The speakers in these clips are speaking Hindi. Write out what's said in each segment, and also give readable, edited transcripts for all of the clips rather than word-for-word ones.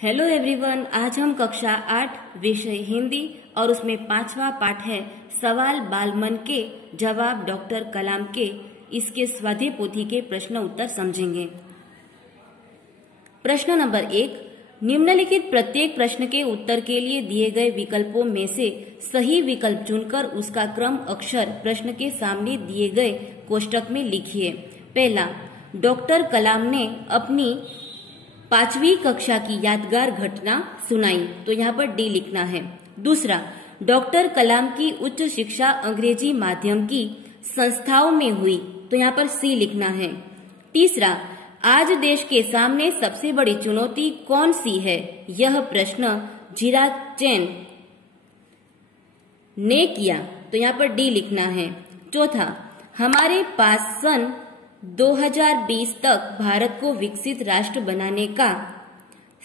हेलो एवरीवन, आज हम कक्षा 8 विषय हिंदी और उसमें 5वां पाठ है सवाल बाल मन के जवाब डॉक्टर कलाम के। इसके स्वाध्याय पोथी के प्रश्न उत्तर समझेंगे। प्रश्न नंबर 1, निम्नलिखित प्रत्येक प्रश्न के उत्तर के लिए दिए गए विकल्पों में से सही विकल्प चुनकर उसका क्रम अक्षर प्रश्न के सामने दिए गए कोष्टक में लिखिए। पहला, डॉक्टर कलाम ने अपनी 5वीं कक्षा की यादगार घटना सुनाई, तो यहाँ पर डी लिखना है। दूसरा, डॉक्टर कलाम की उच्च शिक्षा अंग्रेजी माध्यम की संस्थाओं में हुई, तो यहाँ पर सी लिखना है। तीसरा, आज देश के सामने सबसे बड़ी चुनौती कौन सी है? यह प्रश्न चिराग जैन ने किया, तो यहाँ पर डी लिखना है। चौथा, हमारे पास सन 2020 तक भारत को विकसित राष्ट्र बनाने का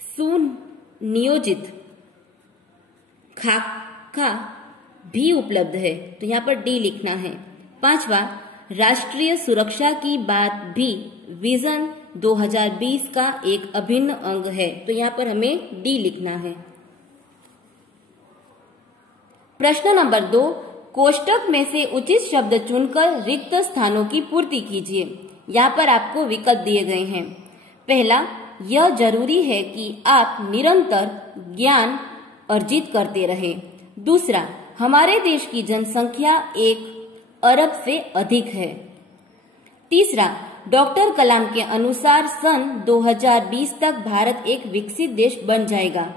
सुनियोजित खाका भी उपलब्ध है, तो यहाँ पर डी लिखना है। पांचवा, राष्ट्रीय सुरक्षा की बात भी विजन 2020 का एक अभिन्न अंग है, तो यहाँ पर हमें डी लिखना है। प्रश्न नंबर 2, कोष्टक में से उचित शब्द चुनकर रिक्त स्थानों की पूर्ति कीजिए। यहाँ पर आपको विकल्प दिए गए हैं। पहला, यह जरूरी है कि आप निरंतर ज्ञान अर्जित करते रहें। दूसरा, हमारे देश की जनसंख्या 1 अरब से अधिक है। तीसरा, डॉक्टर कलाम के अनुसार सन 2020 तक भारत एक विकसित देश बन जाएगा।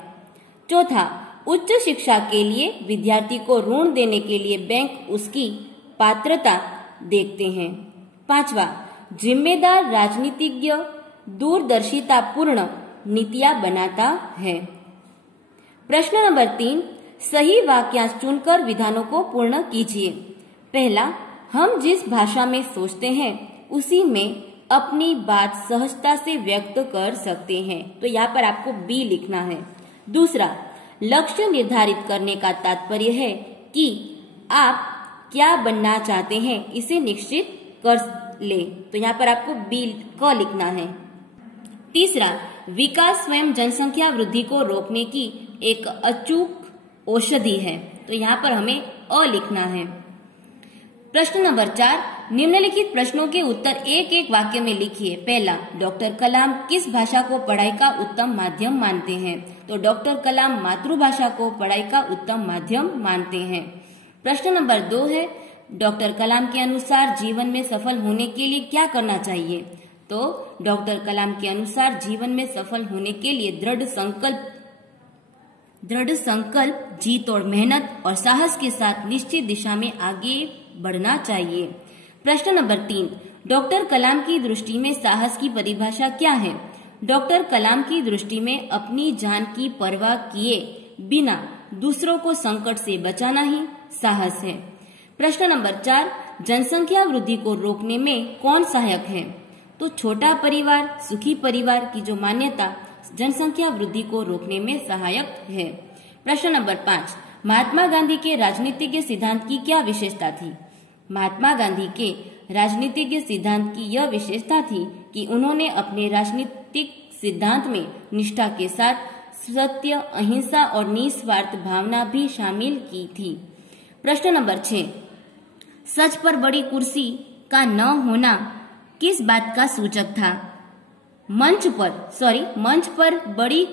चौथा, उच्च शिक्षा के लिए विद्यार्थी को ऋण देने के लिए बैंक उसकी पात्रता देखते हैं। पांचवा, जिम्मेदार राजनीतिज्ञ दूरदर्शितापूर्ण नीतियां बनाता है। प्रश्न नंबर 3, सही वाक्यांश चुनकर विधानों को पूर्ण कीजिए। पहला, हम जिस भाषा में सोचते हैं उसी में अपनी बात सहजता से व्यक्त कर सकते हैं, तो यहाँ पर आपको बी लिखना है। दूसरा, लक्ष्य निर्धारित करने का तात्पर्य है कि आप क्या बनना चाहते हैं, इसे निश्चित कर ले, तो यहाँ पर आपको बी क लिखना है। तीसरा, विकास स्वयं जनसंख्या वृद्धि को रोकने की एक अचूक औषधि है, तो यहाँ पर हमें अ लिखना है। प्रश्न नंबर 4, निम्नलिखित प्रश्नों के उत्तर एक एक वाक्य में लिखिए। पहला, डॉक्टर कलाम किस भाषा को पढ़ाई का उत्तम माध्यम मानते हैं? तो डॉक्टर कलाम मातृभाषा को पढ़ाई का उत्तम माध्यम मानते हैं। प्रश्न नंबर 2 है, डॉक्टर कलाम के अनुसार जीवन में सफल होने के लिए क्या करना चाहिए? तो डॉक्टर कलाम के अनुसार जीवन में सफल होने के लिए दृढ़ संकल्प, जी तोड़ मेहनत और साहस के साथ निश्चित दिशा में आगे बढ़ना चाहिए। प्रश्न नंबर 3, डॉक्टर कलाम की दृष्टि में साहस की परिभाषा क्या है? डॉक्टर कलाम की दृष्टि में अपनी जान की परवाह किए बिना दूसरों को संकट से बचाना ही साहस है। प्रश्न नंबर 4, जनसंख्या वृद्धि को रोकने में कौन सहायक है? तो छोटा परिवार, सुखी परिवार की जो मान्यता जनसंख्या वृद्धि को रोकने में सहायक है। प्रश्न नंबर 5, महात्मा गांधी के राजनीतिक सिद्धांत की क्या विशेषता थी? महात्मा गांधी के राजनीतिक सिद्धांत की यह विशेषता थी कि उन्होंने अपने राजनीतिक सिद्धांत में निष्ठा के साथ सत्य, अहिंसा और निस्वार्थ भावना भी शामिल की थी। प्रश्न नंबर 6, सच पर बड़ी कुर्सी का न होना किस बात का सूचक था? मंच पर बड़ी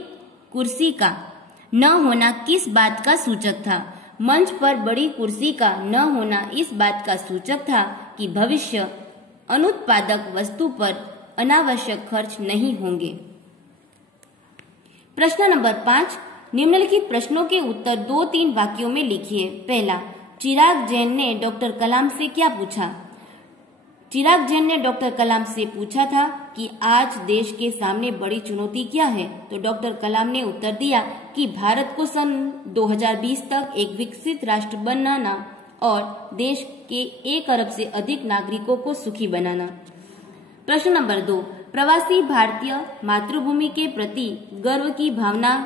कुर्सी का न होना किस बात का सूचक था? मंच पर बड़ी कुर्सी का न होना इस बात का सूचक था कि भविष्य अनुत्पादक वस्तु पर अनावश्यक खर्च नहीं होंगे। प्रश्न नंबर 5, निम्नलिखित प्रश्नों के उत्तर 2-3 वाक्यों में लिखिए। पहला, चिराग जैन ने डॉक्टर कलाम से क्या पूछा? चिराग जैन ने डॉक्टर कलाम से पूछा था कि आज देश के सामने बड़ी चुनौती क्या है? तो डॉक्टर कलाम ने उत्तर दिया कि भारत को सन 2020 तक एक विकसित राष्ट्र बनाना और देश के 1 अरब से अधिक नागरिकों को सुखी बनाना। प्रश्न नंबर 2, प्रवासी भारतीय मातृभूमि के प्रति गर्व की भावना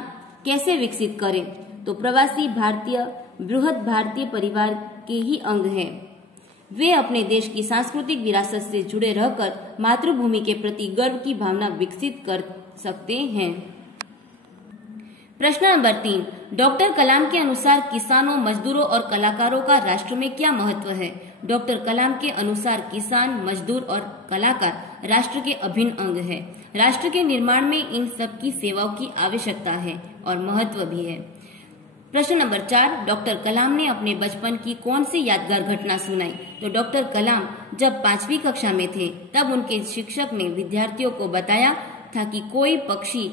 कैसे विकसित करें? तो प्रवासी भारतीय बृहद भारतीय परिवार के ही अंग हैं। वे अपने देश की सांस्कृतिक विरासत से जुड़े रहकर मातृभूमि के प्रति गर्व की भावना विकसित कर सकते हैं। प्रश्न नंबर 3, डॉक्टर कलाम के अनुसार किसानों, मजदूरों और कलाकारों का राष्ट्र में क्या महत्व है? डॉक्टर कलाम के अनुसार किसान, मजदूर और कलाकार राष्ट्र के अभिन्न अंग है। राष्ट्र के निर्माण में इन सब की सेवाओं की आवश्यकता है और महत्व भी है। प्रश्न नंबर 4, डॉक्टर कलाम ने अपने बचपन की कौन सी यादगार घटना सुनाई? तो डॉक्टर कलाम जब 5वीं कक्षा में थे तब उनके शिक्षक ने विद्यार्थियों को बताया था कि कोई पक्षी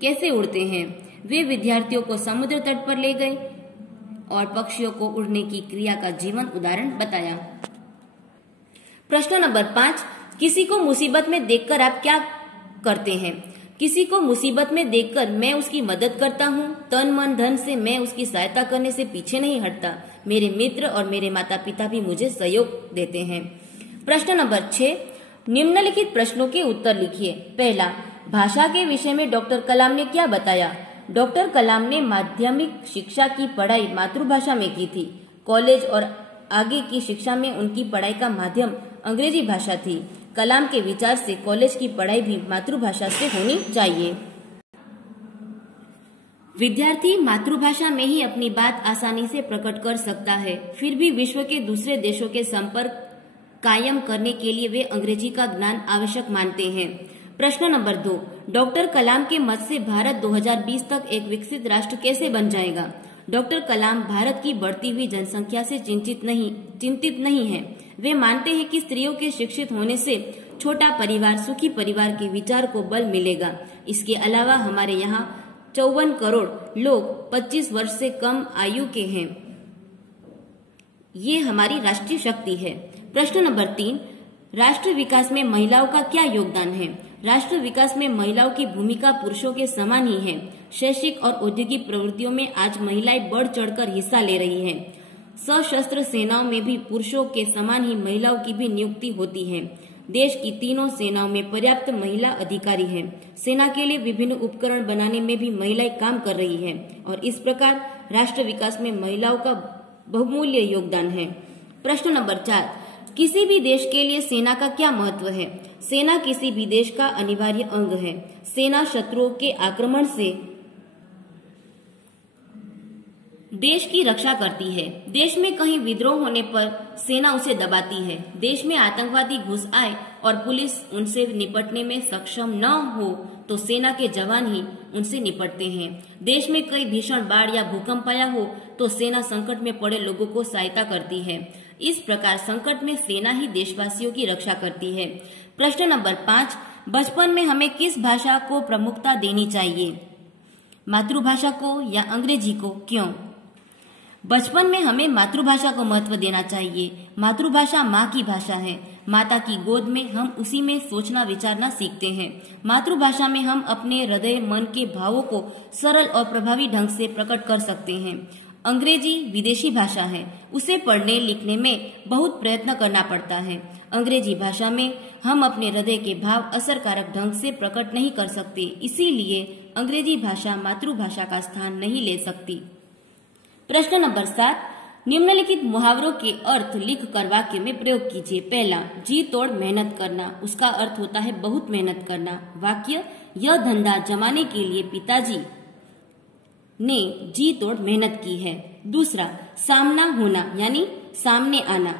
कैसे उड़ते हैं। वे विद्यार्थियों को समुद्र तट पर ले गए और पक्षियों को उड़ने की क्रिया का जीवन उदाहरण बताया। प्रश्न नंबर 5, किसी को मुसीबत में देखकर आप क्या करते हैं? किसी को मुसीबत में देखकर मैं उसकी मदद करता हूँ। तन मन धन से मैं उसकी सहायता करने से पीछे नहीं हटता। मेरे मित्र और मेरे माता पिता भी मुझे सहयोग देते हैं। प्रश्न नंबर 6, निम्नलिखित प्रश्नों के उत्तर लिखिए। पहला, भाषा के विषय में डॉक्टर कलाम ने क्या बताया? डॉक्टर कलाम ने माध्यमिक शिक्षा की पढ़ाई मातृभाषा में की थी। कॉलेज और आगे की शिक्षा में उनकी पढ़ाई का माध्यम अंग्रेजी भाषा थी। कलाम के विचार से कॉलेज की पढ़ाई भी मातृभाषा से होनी चाहिए। विद्यार्थी मातृभाषा में ही अपनी बात आसानी से प्रकट कर सकता है, फिर भी विश्व के दूसरे देशों के संपर्क कायम करने के लिए वे अंग्रेजी का ज्ञान आवश्यक मानते हैं। प्रश्न नंबर 2, डॉक्टर कलाम के मत से भारत 2020 तक एक विकसित राष्ट्र कैसे बन जाएगा? डॉक्टर कलाम भारत की बढ़ती हुई जनसंख्या से चिंतित नहीं है। वे मानते हैं कि स्त्रियों के शिक्षित होने से छोटा परिवार, सुखी परिवार के विचार को बल मिलेगा। इसके अलावा हमारे यहाँ 54 करोड़ लोग 25 वर्ष से कम आयु के हैं। ये हमारी राष्ट्रीय शक्ति है। प्रश्न नंबर 3, राष्ट्र विकास में महिलाओं का क्या योगदान है? राष्ट्र विकास में महिलाओं की भूमिका पुरुषों के समान ही है। शैक्षिक और औद्योगिक प्रवृत्तियों में आज महिलाएं बढ़ चढ़कर हिस्सा ले रही हैं। सशस्त्र सेनाओं में भी पुरुषों के समान ही महिलाओं की भी नियुक्ति होती है। देश की तीनों सेनाओं में पर्याप्त महिला अधिकारी हैं। सेना के लिए विभिन्न उपकरण बनाने में भी महिलाएं काम कर रही हैं और इस प्रकार राष्ट्र विकास में महिलाओं का बहुमूल्य योगदान है। प्रश्न नंबर 4, किसी भी देश के लिए सेना का क्या महत्व है? सेना किसी भी देश का अनिवार्य अंग है। सेना शत्रुओं के आक्रमण से देश की रक्षा करती है। देश में कहीं विद्रोह होने पर सेना उसे दबाती है। देश में आतंकवादी घुस आए और पुलिस उनसे निपटने में सक्षम न हो तो सेना के जवान ही उनसे निपटते हैं। देश में कई भीषण बाढ़ या भूकंप आया हो तो सेना संकट में पड़े लोगों को सहायता करती है। इस प्रकार संकट में सेना ही देशवासियों की रक्षा करती है। प्रश्न नंबर 5, बचपन में हमें किस भाषा को प्रमुखता देनी चाहिए? मातृभाषा को या अंग्रेजी को? क्यों? बचपन में हमें मातृभाषा को महत्व देना चाहिए। मातृभाषा माँ की भाषा है। माता की गोद में हम उसी में सोचना विचारना सीखते हैं। मातृभाषा में हम अपने हृदय मन के भावों को सरल और प्रभावी ढंग से प्रकट कर सकते हैं। अंग्रेजी विदेशी भाषा है, उसे पढ़ने लिखने में बहुत प्रयत्न करना पड़ता है। अंग्रेजी भाषा में हम अपने हृदय के भाव असरकारक ढंग से प्रकट नहीं कर सकते, इसीलिए अंग्रेजी भाषा मातृभाषा का स्थान नहीं ले सकती। प्रश्न नंबर 7, निम्नलिखित मुहावरों के अर्थ लिख कर वाक्य में प्रयोग कीजिए। पहला, जी तोड़ मेहनत करना, उसका अर्थ होता है बहुत मेहनत करना। वाक्य, यह धंधा जमाने के लिए पिताजी ने जी तोड़ मेहनत की है। दूसरा, सामना होना यानी सामने आना।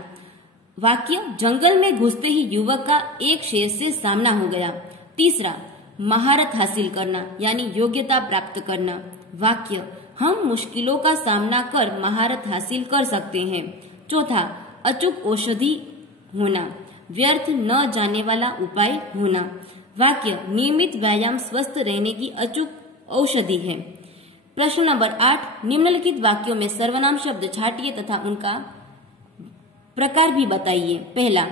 वाक्य, जंगल में घुसते ही युवक का एक शेर से सामना हो गया। तीसरा, महारत हासिल करना यानी योग्यता प्राप्त करना। वाक्य, हम मुश्किलों का सामना कर महारत हासिल कर सकते हैं। चौथा, अचूक औषधि होना, व्यर्थ न जाने वाला उपाय होना। वाक्य, नियमित व्यायाम स्वस्थ रहने की अचूक औषधि है। प्रश्न नंबर 8, निम्नलिखित वाक्यों में सर्वनाम शब्द छांटिए तथा उनका प्रकार भी बताइए। पहला,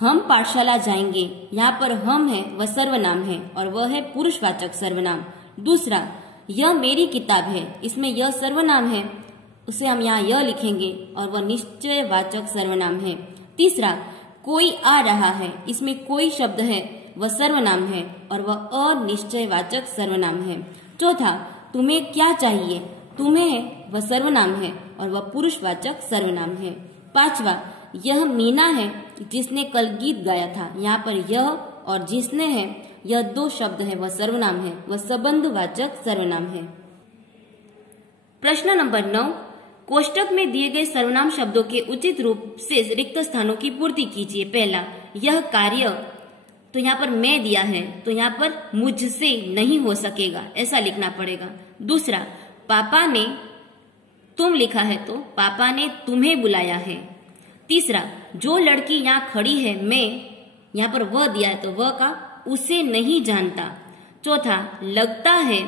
हम पाठशाला जाएंगे, यहाँ पर हम है वह सर्वनाम है और वह है पुरुषवाचक सर्वनाम। दूसरा, यह मेरी किताब है, इसमें यह सर्वनाम है, उसे हम यहाँ यह लिखेंगे और वह निश्चयवाचक सर्वनाम है। तीसरा, कोई आ रहा है, इसमें कोई शब्द है वह सर्वनाम है और वह अनिश्चयवाचक सर्वनाम है। चौथा, तुम्हें क्या चाहिए, तुम्हें वह सर्वनाम है और वह पुरुषवाचक सर्वनाम है। पांचवा, यह मीना है जिसने कल गीत गाया था, यहाँ पर यह और जिसने है यह दो शब्द है वह सर्वनाम है, वह संबंधवाचक सर्वनाम है। प्रश्न नंबर 9, कोष्टक में दिए गए सर्वनाम शब्दों के उचित रूप से रिक्त स्थानों की पूर्ति कीजिए। पहला, यह कार्य, तो यहाँ पर मैं दिया है, तो यहाँ पर मुझसे नहीं हो सकेगा, ऐसा लिखना पड़ेगा। दूसरा, पापा ने, तुम लिखा है तो पापा ने तुम्हें बुलाया है। तीसरा, जो लड़की यहाँ खड़ी है, मैं, यहाँ पर वह दिया है तो वह का उसे नहीं जानता। चौथा, लगता है,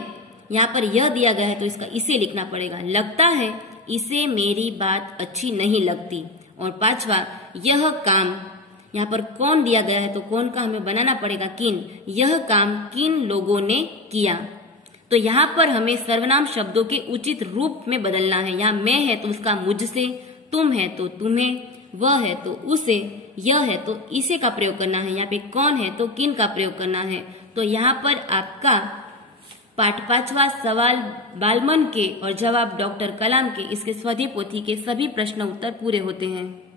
यहाँ पर यह दिया गया है तो इसका इसे लिखना पड़ेगा, लगता है इसे मेरी बात अच्छी नहीं लगती। और पांचवा, यह काम, यहाँ पर कौन दिया गया है तो कौन का हमें बनाना पड़ेगा किन, यह काम किन लोगों ने किया। तो यहाँ पर हमें सर्वनाम शब्दों के उचित रूप में बदलना है। यहाँ मैं है तो उसका मुझसे, तुम है तो तुम्हें, वह है तो उसे, यह है तो इसे का प्रयोग करना है। यहाँ पे कौन है तो किन का प्रयोग करना है। तो यहाँ पर आपका पाठ 5वां सवाल बालमन के और जवाब डॉक्टर कलाम के, इसके स्वाध्याय पोथी के सभी प्रश्न उत्तर पूरे होते हैं।